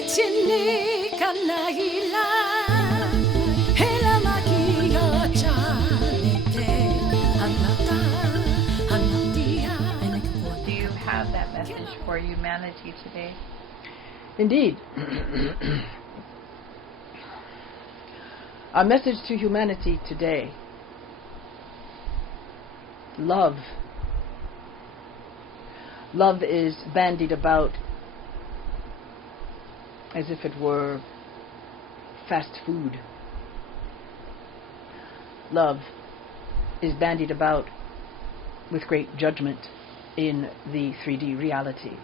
Do you have that message for humanity today? Indeed. Our message to humanity today: love. Love is bandied about as if it were fast food. Love is bandied about with great judgment in the 3D reality.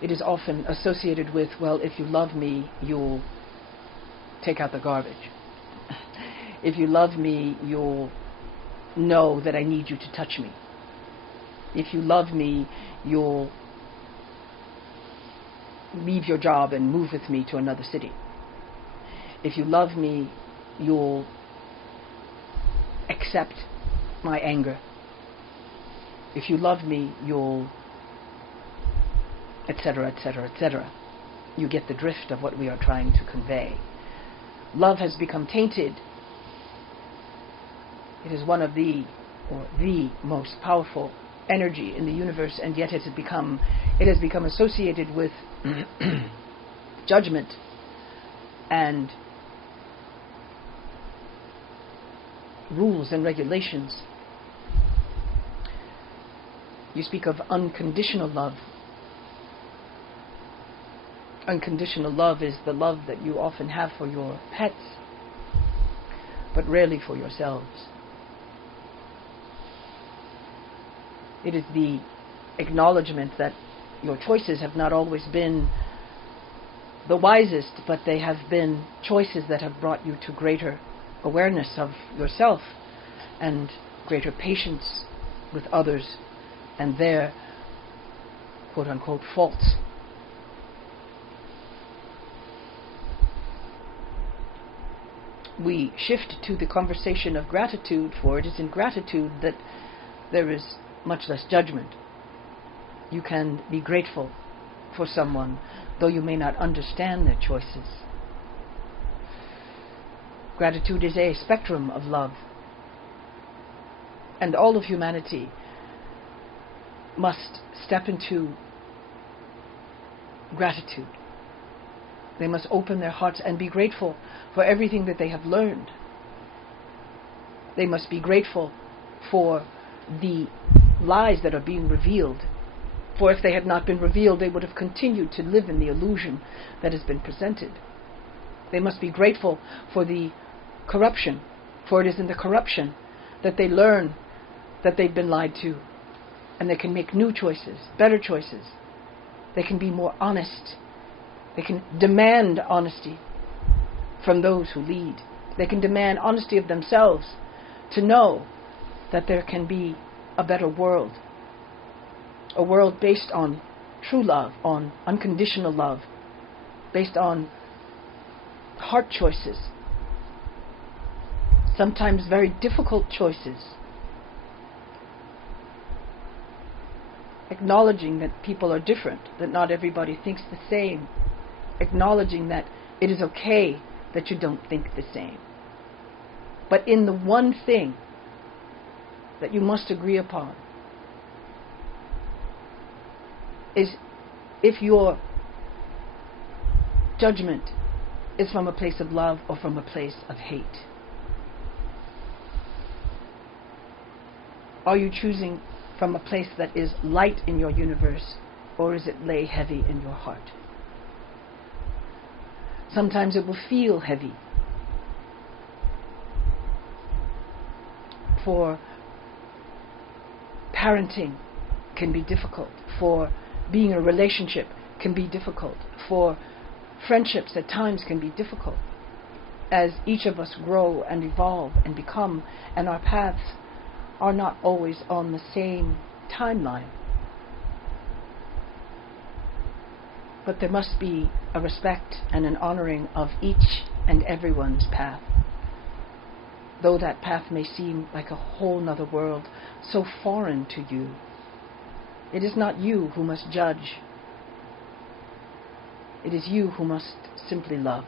It is often associated with, well, if you love me, you'll take out the garbage. If you love me, you'll know that I need you to touch me. If you love me, you'll leave your job and move with me to another city. If you love me, you'll accept my anger. If you love me, you'll etc., etc., etc. You get the drift of what we are trying to convey. Love has become tainted. It is one of the most powerful energy in the universe, and yet it has become associated with judgment and rules and regulations. You speak of unconditional love. Unconditional love is the love that you often have for your pets, but rarely for yourselves. It is the acknowledgement that your choices have not always been the wisest, but they have been choices that have brought you to greater awareness of yourself and greater patience with others and their quote-unquote faults. We shift to the conversation of gratitude, for it is in gratitude that there is much less judgment. You can be grateful for someone, though you may not understand their choices. Gratitude is a spectrum of love, and all of humanity must step into gratitude. They must open their hearts and be grateful for everything that they have learned. They must be grateful for the lies that are being revealed. For if they had not been revealed, they would have continued to live in the illusion that has been presented. They must be grateful for the corruption, for it is in the corruption that they learn that they've been lied to, and they can make new choices, better choices. They can be more honest. They can demand honesty from those who lead. They can demand honesty of themselves to know that there can be a better world. A world based on true love, on unconditional love, based on heart choices, sometimes very difficult choices. Acknowledging that people are different, that not everybody thinks the same. Acknowledging that it is okay that you don't think the same. But in the one thing that you must agree upon is if your judgment is from a place of love or from a place of hate. Are you choosing from a place that is light in your universe, or is it lay heavy in your heart? Sometimes it will feel heavy. For parenting can be difficult. For being in a relationship can be difficult. For friendships at times can be difficult. As each of us grow and evolve and become, and our paths are not always on the same timeline. But there must be a respect and an honoring of each and everyone's path. Though that path may seem like a whole nother world, so foreign to you, it is not you who must judge. It is you who must simply love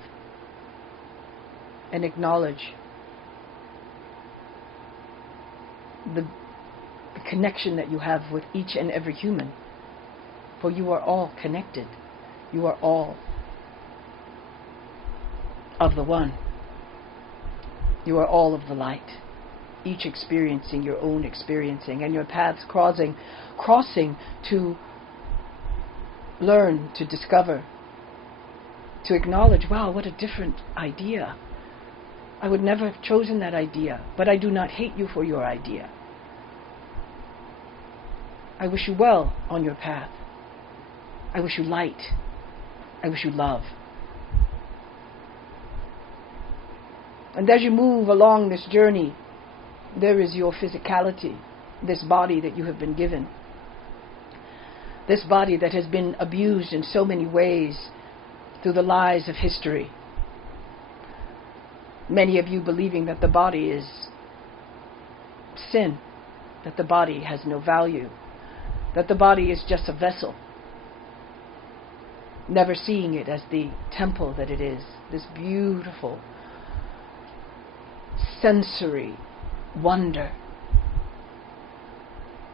and acknowledge the connection that you have with each and every human. For you are all connected. You are all of the one. You are all of the light, each experiencing your own experiencing, and your paths crossing to learn, to discover, to acknowledge, wow, what a different idea. I would never have chosen that idea, but I do not hate you for your idea. I wish you well on your path. I wish you light. I wish you love. And as you move along this journey, there is your physicality, this body that you have been given. This body that has been abused in so many ways through the lies of history. Many of you believing that the body is sin, that the body has no value, that the body is just a vessel, never seeing it as the temple that it is, this beautiful sensory wonder.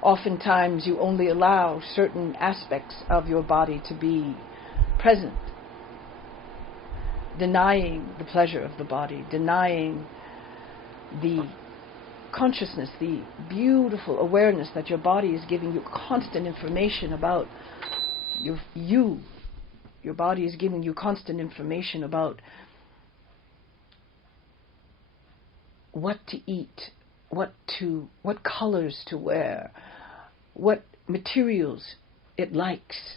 Oftentimes you only allow certain aspects of your body to be present, denying the pleasure of the body, denying the consciousness, the beautiful awareness that your body is giving you constant information about you. Your body is giving you constant information about what to eat, what colors to wear, what materials it likes.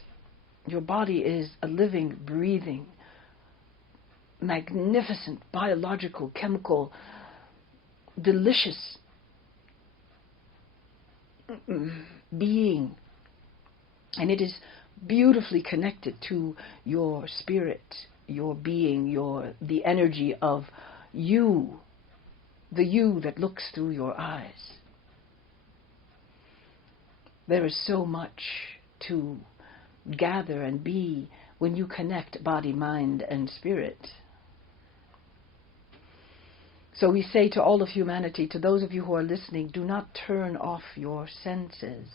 Your body is a living, breathing, magnificent, biological, chemical, delicious being. And it is beautifully connected to your spirit, your being, the energy of you, the you that looks through your eyes. There is so much to gather and be when you connect body, mind, and spirit. So we say to all of humanity, to those of you who are listening, do not turn off your senses.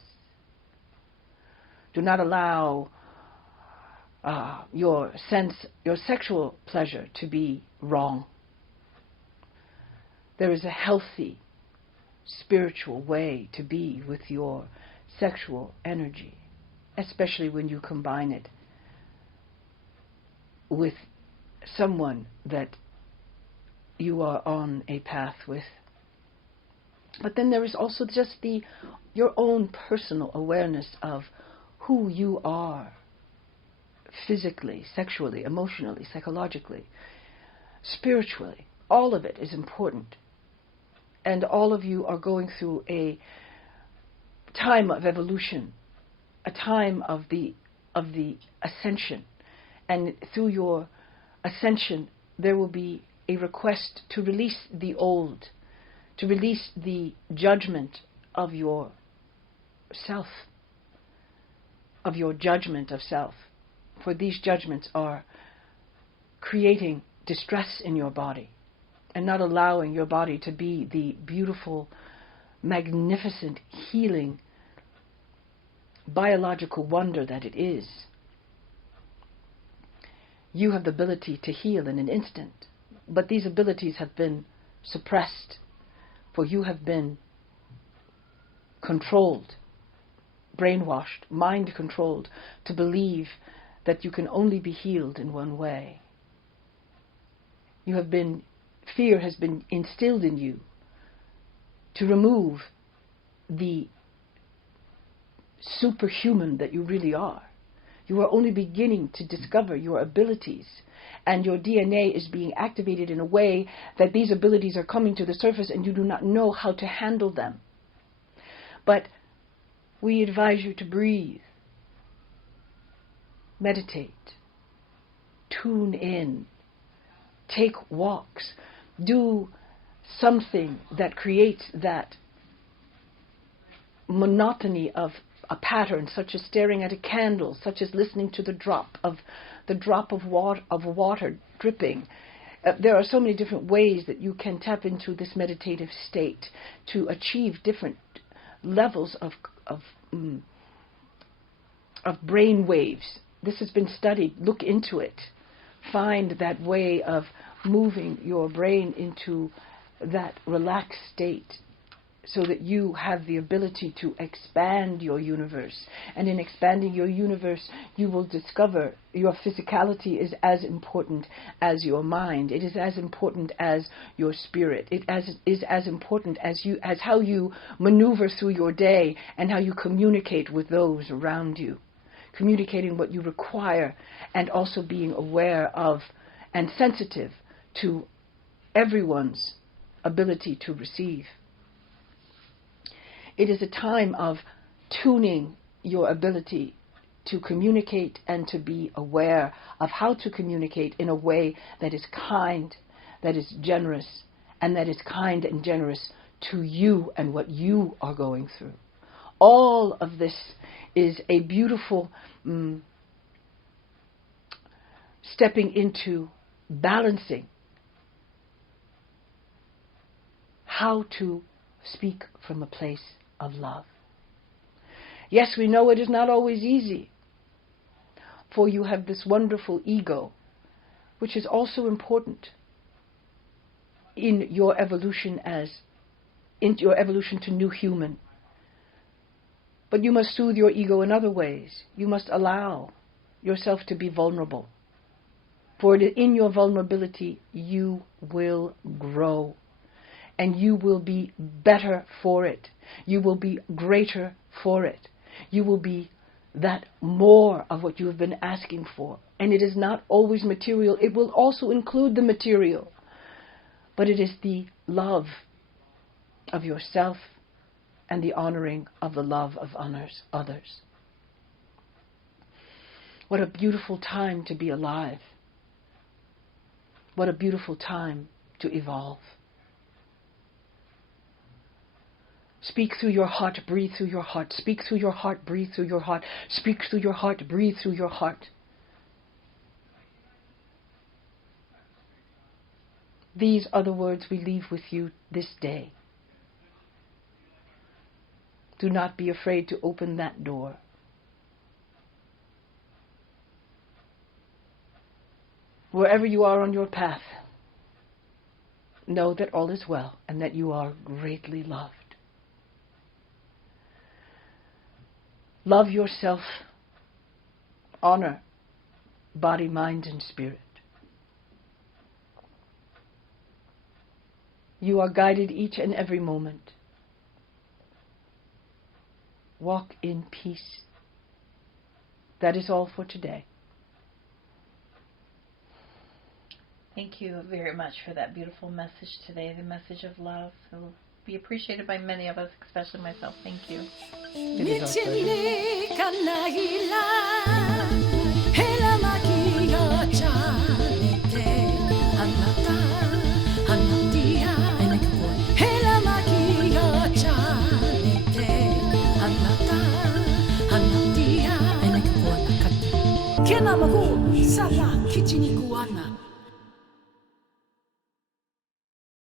Do not allow your sexual pleasure to be wrong. There is a healthy, spiritual way to be with your sexual energy, especially when you combine it with someone that you are on a path with. But then there is also just your own personal awareness of who you are physically, sexually, emotionally, psychologically, spiritually. All of it is important. And all of you are going through a time of evolution, a time of the ascension. And through your ascension, there will be a request to release the old, to release the judgment of your self, of your judgment of self. For these judgments are creating distress in your body and not allowing your body to be the beautiful, magnificent, healing, biological wonder that it is. You have the ability to heal in an instant, but these abilities have been suppressed, for you have been controlled, brainwashed, mind controlled, to believe that you can only be healed in one way. Fear has been instilled in you to remove the superhuman that you really are. You are only beginning to discover your abilities, and your DNA is being activated in a way that these abilities are coming to the surface and you do not know how to handle them. But we advise you to breathe, meditate, tune in, take walks, do something that creates that monotony of a pattern, such as staring at a candle, such as listening to the drop of water dripping. There are so many different ways that you can tap into this meditative state to achieve different levels of brain waves. This has been studied. Look into it. Find that way of moving your brain into that relaxed state so that you have the ability to expand your universe. And in expanding your universe, you will discover your physicality is as important as your mind. It is as important as your spirit. It is as important as how you maneuver through your day and how you communicate with those around you. Communicating what you require and also being aware of and sensitive to everyone's ability to receive. It is a time of tuning your ability to communicate and to be aware of how to communicate in a way that is kind, that is generous, and that is kind and generous to you and what you are going through. All of this is a beautiful stepping into balancing how to speak from a place of love. Yes, we know it is not always easy, for you have this wonderful ego, which is also important in your evolution to new human. But you must soothe your ego in other ways. You must allow yourself to be vulnerable. For in your vulnerability, you will grow. And you will be better for it. You will be greater for it. You will be that more of what you have been asking for. And it is not always material. It will also include the material. But it is the love of yourself and the honoring of the love of others. What a beautiful time to be alive. What a beautiful time to evolve. Speak through your heart, breathe through your heart. Speak through your heart, breathe through your heart. Speak through your heart, breathe through your heart. These are the words we leave with you this day. Do not be afraid to open that door. Wherever you are on your path, know that all is well and that you are greatly loved. Love yourself. Honor body, mind, and spirit. You are guided each and every moment. Walk in peace. That is all for today. Thank you very much for that beautiful message today, the message of love. It will be appreciated by many of us, especially myself. Thank you. It is our Kena magu, sala, kichini kuana.